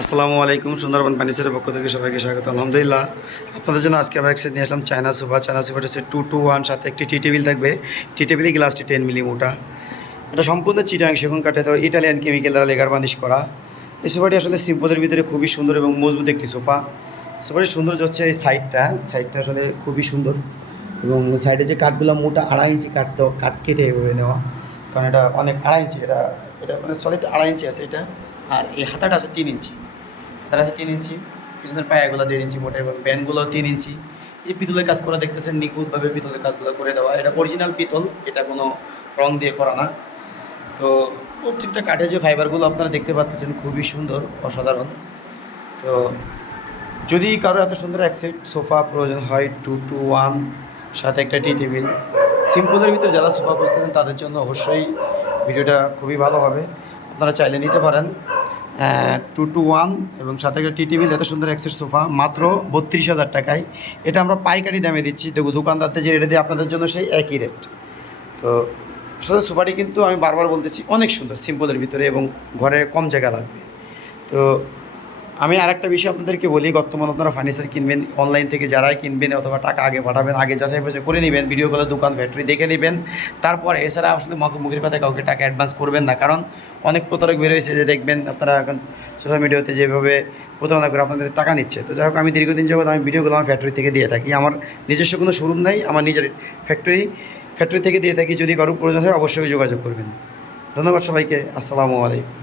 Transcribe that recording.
আসসালামু আলাইকুম, সুন্দরবন ফার্নিচারের পক্ষ থেকে সবাইকে স্বাগত। আলহামদুলিল্লাহ, আপনাদের জন্য আজকে আবার একসাথে নিয়ে আসলাম চায়না সোফা চায়না সোফাটা হচ্ছে টু টু ওয়ান সাথে একটি টি টেবিল থাকবে। টি টেবিলে গ্লাসটি টেন মিলি মোটা। এটা সম্পূর্ণ চিটাং, সেগুন কাঠে তো ইটালিয়ান কেমিক্যাল দ্বারা লেগার বানিশ করা। এই সোফাটি আসলে সিম্পলের ভিতরে খুবই সুন্দর এবং মজবুত একটি সোফা। সোফাটির সৌন্দর্য হচ্ছে এই সাইডটা সাইডটা আসলে খুবই সুন্দর এবং সাইডে যে কাঠগুলো মোটা আড়াই ইঞ্চি কাঠ দেওয়া, কাঠ কেটে এভাবে নেওয়া। কারণ এটা অনেক আড়াই ইঞ্চি, এটা এটা মানে সলিড আড়াই ইঞ্চি আছে এটা। আর এই হাতাটা আছে তিন ইঞ্চি। হাতাটা আছে তিন ইঞ্চি, পিছনের পায়াগুলো দেড় ইঞ্চি মোটা এবং ব্যান্ডগুলো তিন ইঞ্চি। যে পিতলের কাজ করা দেখতেছেন, নিখুঁতভাবে পিতলের কাজগুলো করে দেওয়া। এটা অরিজিনাল পিতল, এটা কোনো রং দিয়ে করা না। তো প্রত্যেকটা কাঠে যে ফাইবারগুলো আপনারা দেখতে পাচ্ছেন, খুবই সুন্দর, অসাধারণ। তো যদি কারও এত সুন্দর এক সেট সোফা প্রয়োজন হয় টু টু ওয়ান সাথে একটা টি টেবিল সিম্পলের ভিতরে যারা সোফা খুঁজতেছেন, তাদের জন্য অবশ্যই ভিডিওটা খুবই ভালো হবে। আপনারা চাইলে নিতে পারেন। টু টু ওয়ান এবং সাথে একটা টি টেবিল এত সুন্দর এক্সের সোফা মাত্র বত্রিশ হাজার টাকায়। এটা আমরা পাইকারি দামে দিচ্ছি। তো দোকানদারদের যে রেটে দিই আপনাদের জন্য সেই একই রেট তো, আসলে সোফাটি কিন্তু আমি বারবার বলতেছি, অনেক সুন্দর সিম্পলের ভিতরে এবং ঘরে কম জায়গা লাগবে। তো আমি আরেকটা বিষয় আপনাদেরকে বলি বর্তমান আপনারা ফার্নিচার কিনবেন অনলাইন থেকে যারাই কিনবেন অথবা টাকা আগে পাঠাবেন, আগে যাচাই বাছাই করে নেবেন ভিডিও কলে দোকান ফ্যাক্টরি দেখে নেবেন। তারপর এছাড়া আসলে মুখ- মুখের কথায় কাউকে টাকা অ্যাডভান্স করবেন না, কারণ অনেক প্রতারক বেরোয়েছে যে দেখবেন আপনারা এখন সোশ্যাল মিডিয়াতে যেভাবে প্রতারণা করে আপনাদের টাকা নিচ্ছে। তো যাই হোক, আমি দীর্ঘদিন যাবত আমি ভিডিওগুলো আমার ফ্যাক্টরি থেকে দিয়ে থাকি। আমার নিজস্ব কোনো শোরুম নাই, আমার নিজের ফ্যাক্টরি ফ্যাক্টরি থেকে দিয়ে থাকি। যদি কারও প্রয়োজন হয়, অবশ্যই যোগাযোগ করবেন। ধন্যবাদ সবাইকে, আসসালামু আলাইকুম।